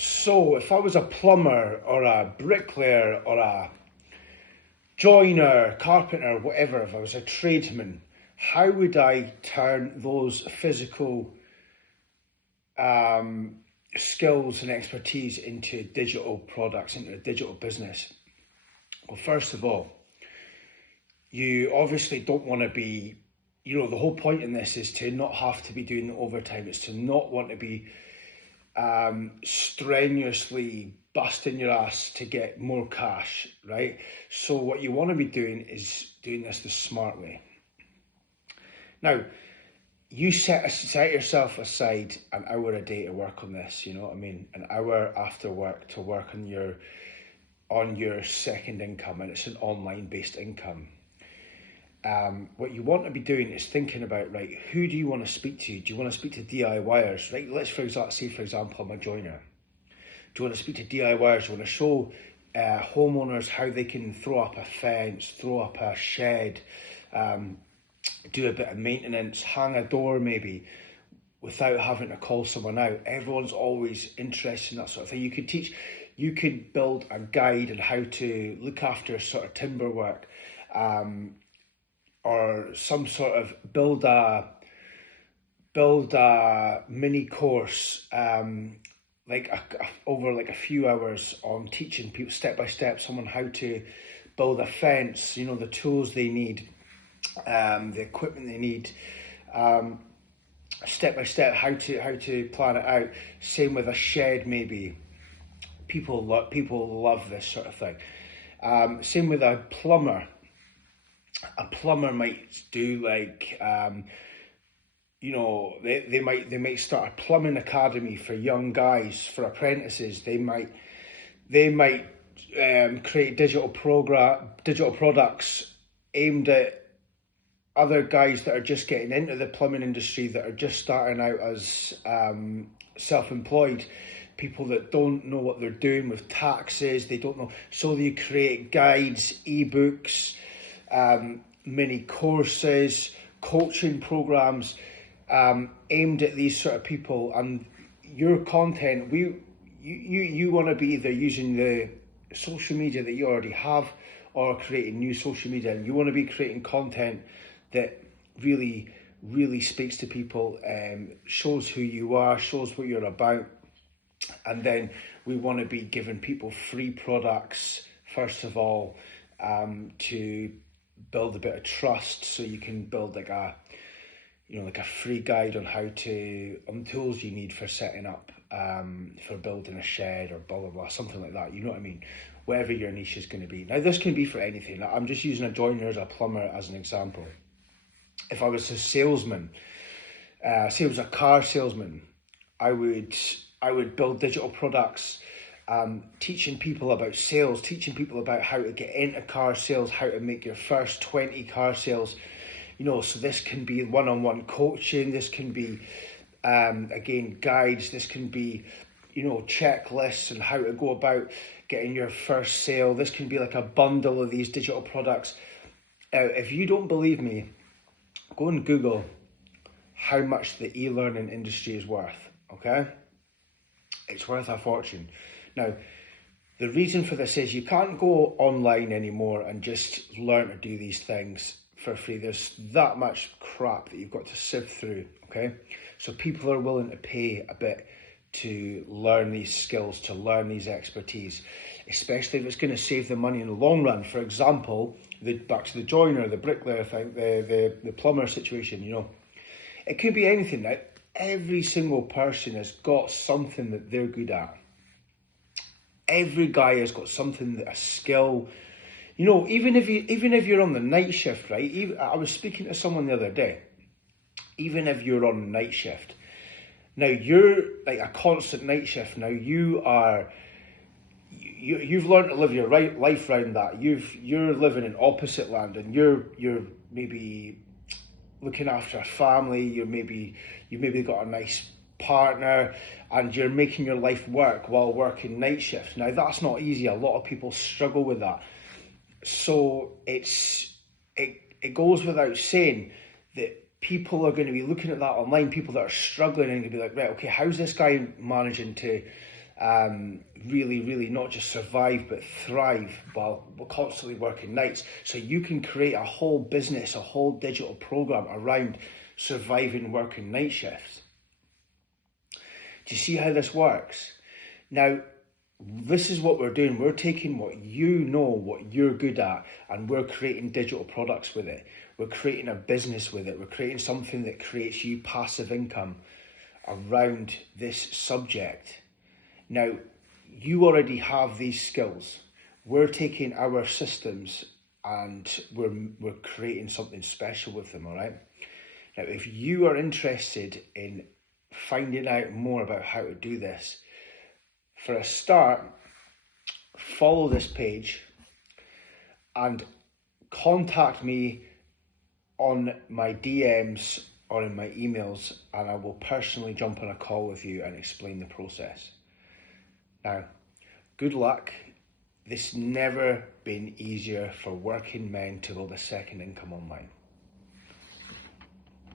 So if I was a plumber or a bricklayer or a joiner, carpenter, whatever, if I was a tradesman, how would I turn those physical skills and expertise into digital products, into a digital business? Well, first of all, you obviously don't want to be, the whole point in this is to not have to be doing overtime. It's to not want to be strenuously busting your ass to get more cash, right? So what you want to be doing is doing this the smart way. Now, you set yourself aside an hour a day to work on this, you know what I mean? An hour after work to work on your second income, and it's an online based income. What you want to be doing is thinking about, right, who do you want to speak to? Do you want to speak to DIYers? Right, let's for example, I'm a joiner. Do you want to speak to DIYers? Do you want to show homeowners how they can throw up a fence, throw up a shed, do a bit of maintenance, hang a door maybe, without having to call someone out? Everyone's always interested in that sort of thing. You could build a guide on how to look after sort of timber work, or some sort of build a mini course, over a few hours on teaching people step by step someone how to build a fence, the tools they need, the equipment they need, step by step how to plan it out. Same with a shed maybe. People love this sort of thing. Same with a plumber. A plumber might do they might start a plumbing academy for young guys, for apprentices. They might create digital products aimed at other guys that are just getting into the plumbing industry, that are just starting out as self-employed, people that don't know what they're doing with taxes. They don't know, so they create guides, ebooks, mini courses, coaching programs aimed at these sort of people. And your content, you want to be either using the social media that you already have or creating new social media, and you want to be creating content that really speaks to people, shows who you are, shows what you're about. And then we want to be giving people free products first of all, to build a bit of trust, so you can build like a free guide on tools you need for setting up, for building a shed or blah blah blah, something like that. You know what I mean? Whatever your niche is going to be. Now, this can be for anything. I'm just using a joiner, a plumber as an example. If I was a salesman, say I was a car salesman, I would build digital products, teaching people about sales, teaching people about how to get into car sales, how to make your first 20 car sales. So this can be one-on-one coaching, this can be, again, guides, this can be, checklists and how to go about getting your first sale. This can be like a bundle of these digital products. If you don't believe me, go and Google how much the e-learning industry is worth, okay? It's worth a fortune. Now, the reason for this is you can't go online anymore and just learn to do these things for free. There's that much crap that you've got to sift through, okay? So people are willing to pay a bit to learn these skills, to learn these expertise, especially if it's going to save them money in the long run. For example, back to the joiner, the bricklayer thing, the plumber situation, It could be anything. Now, every single person has got something that they're good at. Every guy has got something, a skill. Even if you're on the night shift, right? I was speaking to someone the other day. Even if you're on night shift, now you're like a constant night shift. Now you've learned to live your life around that. You're living in opposite land, and you're maybe looking after a family. You've maybe got a nice partner, and you're making your life work while working night shifts. Now that's not easy. A lot of people struggle with that. So it goes without saying that people are going to be looking at that online, people that are struggling, and going to be like, right, okay, how's this guy managing to really not just survive but thrive while we're constantly working nights. So you can create a whole business, a whole digital program around surviving working night shifts. Do you see how this works? Now, this is what we're doing. We're taking what you know, what you're good at, and we're creating digital products with it. We're creating a business with it. We're creating something that creates you passive income around this subject. Now, you already have these skills. We're taking our systems and we're creating something special with them, all right? Now, if you are interested in finding out more about how to do this, for a start, follow this page and contact me on my DMs or in my emails, and I will personally jump on a call with you and explain the process. Now, good luck. This never been easier for working men to build a second income online.